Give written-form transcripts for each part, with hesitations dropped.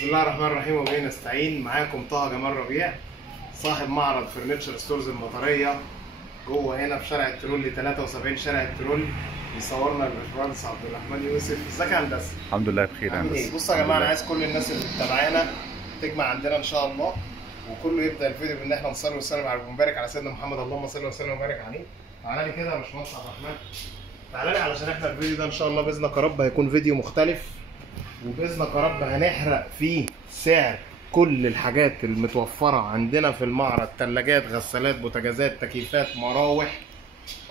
بسم الله الرحمن الرحيم وبه نستعين. معاكم طه جمال ربيع، صاحب معرض فرنتشر ستورز المطريه جوه هنا في شارع الترولي 73 شارع الترولي. بيصورنا الباشمهندس عبد الرحمن يوسف. ازيك يا هندسه؟ الحمد لله بخير يا هندسه. بصوا يا جماعه، انا عايز كل الناس اللي بتتابعانا تجمع عندنا ان شاء الله، وكله يبدا الفيديو بان احنا نصلي ونسلم على ونبارك على سيدنا محمد. اللهم صل وسلم وبارك عليه. تعالى لي كده يا باشمهندس عبد الرحمن، تعالى لي علشان احنا الفيديو ده ان شاء الله باذنك يا رب هيكون فيديو مختلف، وباذنك يا رب هنحرق فيه سعر كل الحاجات المتوفره عندنا في المعرض: ثلاجات، غسالات، بوتاجازات، تكييفات، مراوح،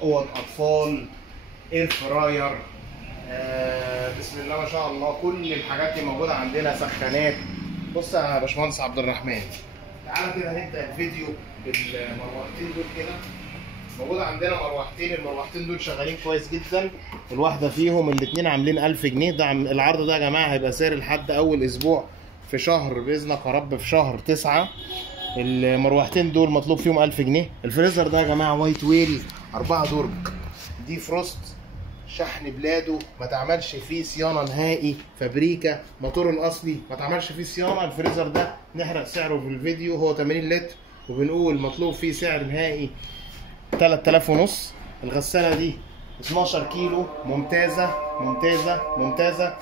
اوض اطفال، اير فراير، بسم الله ما شاء الله كل الحاجات دي موجوده عندنا، سخانات. بص يا باشمهندس عبد الرحمن، تعالى كده نبدا الفيديو بالمروحتين دول. كده موجود عندنا مروحتين، المروحتين دول شغالين كويس جدا. الواحده فيهم الاثنين عاملين 1000 جنيه. ده العرض ده يا جماعه هيبقى سعر لحد اول اسبوع في شهر باذنك يا رب، في شهر 9. المروحتين دول مطلوب فيهم 1000 جنيه. الفريزر ده يا جماعه وايت ويل 4 درج دي فروست، شحن بلاده، ما تعملش فيه صيانه نهائي، فابريكا، موتور الاصلي ما تعملش فيه صيانه. الفريزر ده نحرق سعره في الفيديو، هو 80 لتر وبنقول مطلوب فيه سعر نهائي 3000 ونص. الغساله دي 12 كيلو، ممتازه ممتازه ممتازه،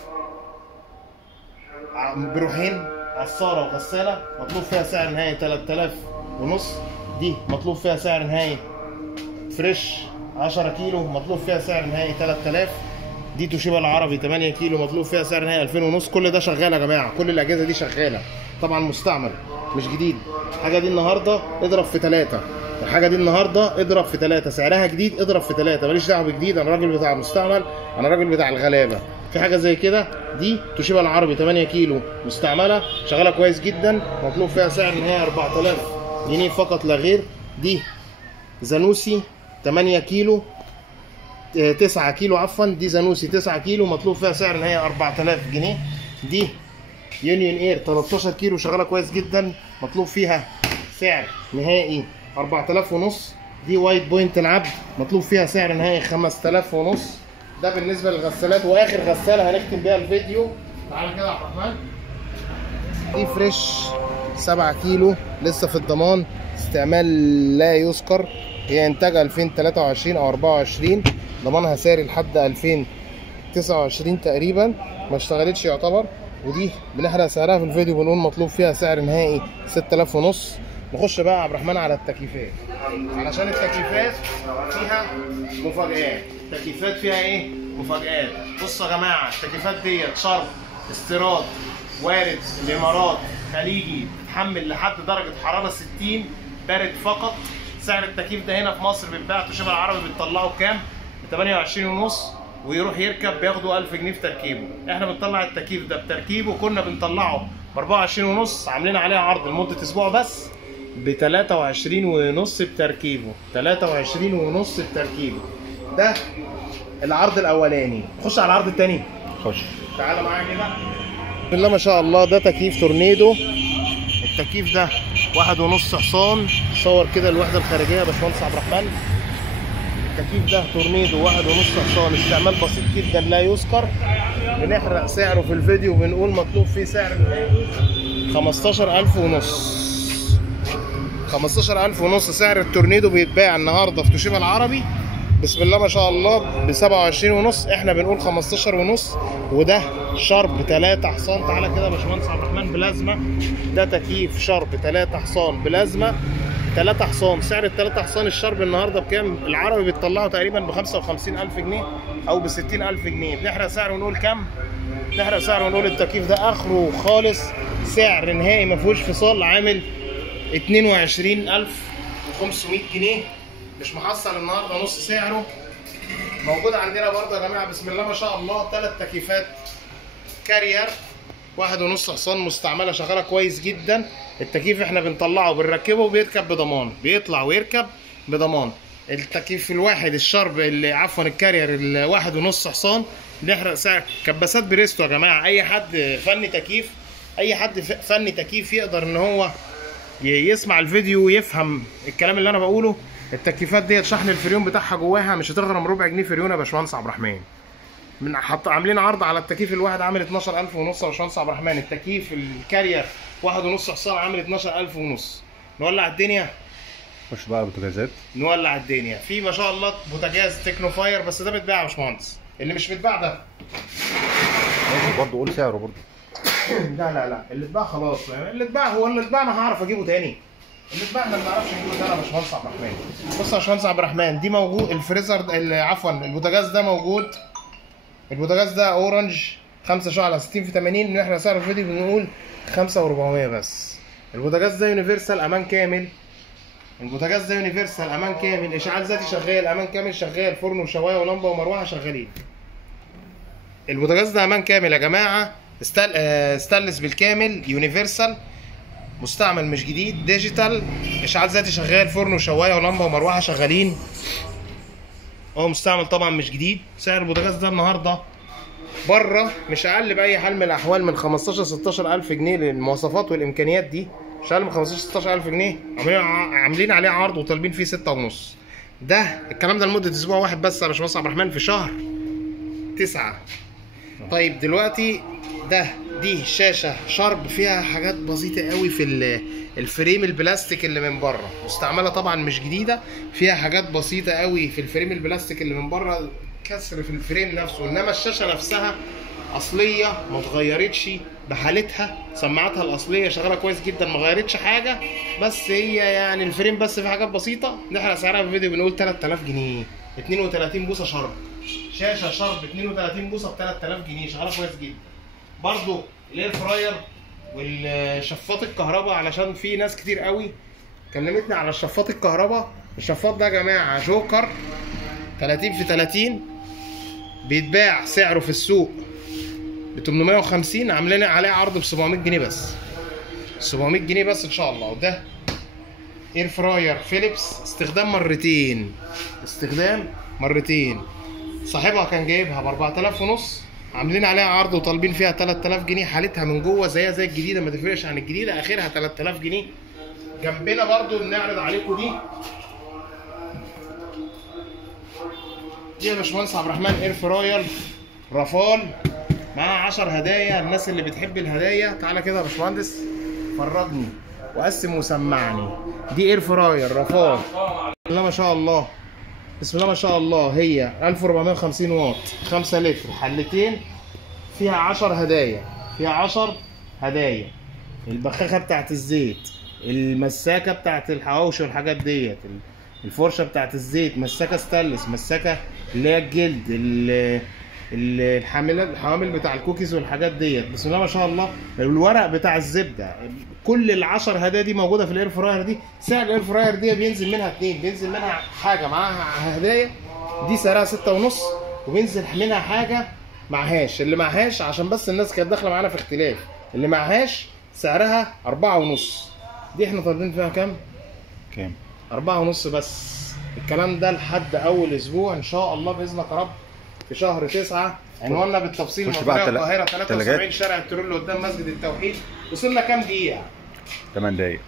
بروحين، عصاره وغساله، مطلوب فيها سعر نهائي 3000 ونص. دي مطلوب فيها سعر نهائي فريش 10 كيلو، مطلوب فيها سعر نهائي 3000. دي توشيبا العربي 8 كيلو، مطلوب فيها سعر نهائي 2000 ونص. كل ده شغال يا جماعه، كل الاجهزه دي شغاله، طبعا مستعمل مش جديد. الحاجه دي النهارده اضرب في 3، الحاجه دي النهارده اضرب في 3، سعرها جديد اضرب في 3. ماليش دعوه بجديد، انا راجل بتاع مستعمل، انا راجل بتاع الغلابه. في حاجه زي كده، دي توشيبا العربي 8 كيلو مستعمله، شغاله كويس جدا، مطلوب فيها سعر نهائي 4000 جنيه فقط لا غير. دي زانوسي 8 كيلو 9 كيلو عفوا، دي زانوسي 9 كيلو، مطلوب فيها سعر نهائي 4000 جنيه. دي يونيون اير 13 كيلو، شغاله كويس جدا، مطلوب فيها سعر نهائي 4000 ونص. دي وايت بوينت العبد، مطلوب فيها سعر نهائي 5000 ونص. ده بالنسبه للغسالات. واخر غساله هنختم بيها الفيديو، تعالى كده يا عبد الرحمن، دي فريش 7 كيلو لسه في الضمان، استعمال لا يذكر، هي انتاج 2023 او 24، ضمانها ساري لحد 2029 تقريبا، ما اشتغلتش يعتبر. ودي بنحرق سعرها في الفيديو، بنقول مطلوب فيها سعر نهائي 6000 ونص. نخش بقى يا عبد الرحمن على التكييفات، علشان التكييفات فيها مفاجآت. التكييفات فيها ايه؟ مفاجآت. بصوا يا جماعه، التكييفات ديت شرط استيراد، وارد الامارات، خليجي، تتحمل لحد درجه حراره 60، بارد فقط. سعر التكييف ده هنا في مصر بيتباع توشيبا العربي بتطلعه بكام؟ ب 28 ونص، ويروح يركب بياخدوا 1000 جنيه في تركيبه. احنا بنطلع التكييف ده بتركيبه، كنا بنطلعه ب 24 ونص، عاملين عليه عرض لمده اسبوع بس ب 23 ونص بتركيبه، 23 ونص بتركيبه. ده العرض الاولاني. نخش على العرض الثاني. خش تعالى معايا كده. بسم الله ما شاء الله، ده تكييف تورنيدو. التكييف ده 1.5 حصان. صور كده الوحده الخارجيه يا باشمهندس عبد الرحمن. التكييف ده تورنيدو 1.5 حصان، استعمال بسيط جدا لا يذكر. بنحرق سعره في الفيديو وبنقول مطلوب فيه سعر نهائي 15000 ونص. 15000 ونص سعر التورنيدو، بيتباع النهارده في توشيبا العربي بسم الله ما شاء الله ب 27 ونص، احنا بنقول 15 ونص. وده شرب 3 حصان. تعالى كده يا باشمهندس عبد الرحمن بلازما. ده تكييف شرب 3 حصان بلازما، 3 حصان. سعر ال 3 حصان الشرب النهارده بكام؟ العربي بيطلعه تقريبا ب 55000 جنيه او ب 60000 جنيه. بنحرق سعر ونقول كام؟ نحرق سعر ونقول التكييف ده اخره خالص سعر نهائي ما فيهوش فصال، عامل 22500 جنيه، مش محصل النهارده نص سعره. موجود عندنا برضه يا جماعه بسم الله ما شاء الله 3 تكييفات كارير 1.5 حصان مستعمله، شغاله كويس جدا. التكييف احنا بنطلعه بنركبه وبيركب بضمان، بيطلع ويركب بضمان. التكييف الواحد الشرب اللي عفوا الكارير ال 1.5 حصان بنحرق سعر. كباسات بريستو يا جماعه، اي حد فني تكييف، اي حد فني تكييف يقدر ان هو يسمع الفيديو ويفهم الكلام اللي انا بقوله. التكييفات ديت شحن الفريون بتاعها جواها مش هتغرم ربع جنيه فريون يا باشمهندس عبد الرحمن. عاملين عرض على التكييف الواحد عامل 12000 ونص يا باشمهندس عبد الرحمن. التكييف الكارير 1.5 حصان عامل 12000 ونص. نولع الدنيا. خش بقى البوتاجازات. نولع الدنيا. في ما شاء الله بوتاجاز تكنو فاير، بس ده متباع يا باشمهندس. اللي مش متباع ده برضه قول سعره برضه. لا اللي اتباع خلاص. اللي اتباع هو اللي اتباع، انا هعرف اجيبه تاني. اللي اتباع احنا ما بنعرفش نجيبه تاني يا باشمهندس عبد الرحمن. بص يا باشمهندس عبد الرحمن، دي موجود الفريزر عفوا البوتاجاز ده موجود. البوتاجاز ده اورنج 5 شعلة 60 في 80. احنا سعر الفيديو بنقول 5400 بس. البوتاجاز ده يونيفرسال امان كامل. البوتاجاز ده يونيفرسال امان كامل، اشعال ذاتي شغال، امان كامل شغال، فرن وشوايه ولمبه ومروحه شغالين. البوتاجاز ده امان كامل يا جماعه. ستانلس بالكامل، يونيفرسال، مستعمل مش جديد، ديجيتال، اشعال ذاتي شغال، فرن وشوايه ولمبه ومروحه شغالين. هو مستعمل طبعا مش جديد. سعر البوتاجاز ده النهارده بره مش اقل باي حال من الاحوال من 15 16000 جنيه للمواصفات والامكانيات دي. مش اقل من 15 16000 جنيه. عاملين عليه عرض وطالبين فيه 6.5. ده الكلام ده لمده اسبوع واحد بس يا باشمهندس عبد الرحمن في شهر 9. طيب دلوقتي دي شاشه شارب فيها حاجات بسيطه قوي في الفريم البلاستيك اللي من بره، مستعمله طبعا مش جديده، فيها حاجات بسيطه قوي في الفريم البلاستيك اللي من بره، كسر في الفريم نفسه، انما الشاشه نفسها اصليه ما اتغيرتش بحالتها. سماعتها الاصليه شغاله كويس جدا، ما غيرتش حاجه، بس هي يعني الفريم بس في حاجات بسيطه. نحرق سعرها في الفيديو بنقول 3000 جنيه. 32 بوصه شارب، شاشه شارب 32 بوصه ب 3000 جنيه، شغاله كويس جدا. برضو الاير فراير والشفاط الكهرباء، علشان في ناس كتير قوي كلمتني على الشفاط الكهرباء. الشفاط ده يا جماعه جوكر 30 في 30 بيتباع سعره في السوق ب 850، عاملين عليه عرض ب 700 جنيه بس. 700 جنيه بس ان شاء الله. وده اير فراير فيليبس، استخدام مرتين. صاحبها كان جايبها ب 4000 ونص، عاملين عليها عرض وطالبين فيها 3000 جنيه. حالتها من جوه زيها زي الجديده، ما تفرقش عن الجديده، اخرها 3000 جنيه. جنبنا برضو بنعرض عليكم دي يا باشمهندس عبد الرحمن اير فراير رافال، معاها 10 هدايا. الناس اللي بتحب الهدايا تعالى كده يا باشمهندس فرجني وقسم وسمعني. دي اير فراير رافال، بسم الله ما شاء الله، بسم الله ما شاء الله. هي 1450 واط، 5 لتر، حلتين، فيها 10 هدايا. البخاخه بتاعت الزيت، المساكه بتاعت الحواوشي والحاجات ديت، الفرشه بتاعت الزيت، مساكه ستانلس، مساكه اللي هي الجلد، الحوامل بتاع الكوكيز والحاجات ديت، بسم الله ما شاء الله. الورق بتاع الزبده، كل ال10 هدايا دي موجوده في الاير فراير دي. سعر الاير فراير دي بينزل منها 2، بينزل منها حاجه معاها هدايا دي سعرها 6.5، وبينزل منها حاجه معهاش. اللي معهاش عشان بس الناس كانت داخله معانا في اختلاف، اللي معهاش سعرها 4.5. دي احنا طالبين فيها كام؟ 4.5 بس. الكلام ده لحد اول اسبوع ان شاء الله باذنك يا رب في شهر 9. عنواننا بالتفصيل منطقه القاهره 73 شارع الترول قدام مسجد التوحيد. وصلنا كام دقيقه؟ 8 دقايق.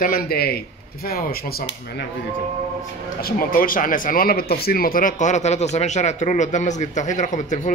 8 دقايق كفايه يا باشمهندس عبد الرحمن. هنعمل فيديو تاني عشان ما نطولش على الناس. عنواننا بالتفصيل منطقه القاهره 73 شارع الترول قدام مسجد التوحيد. رقم التليفون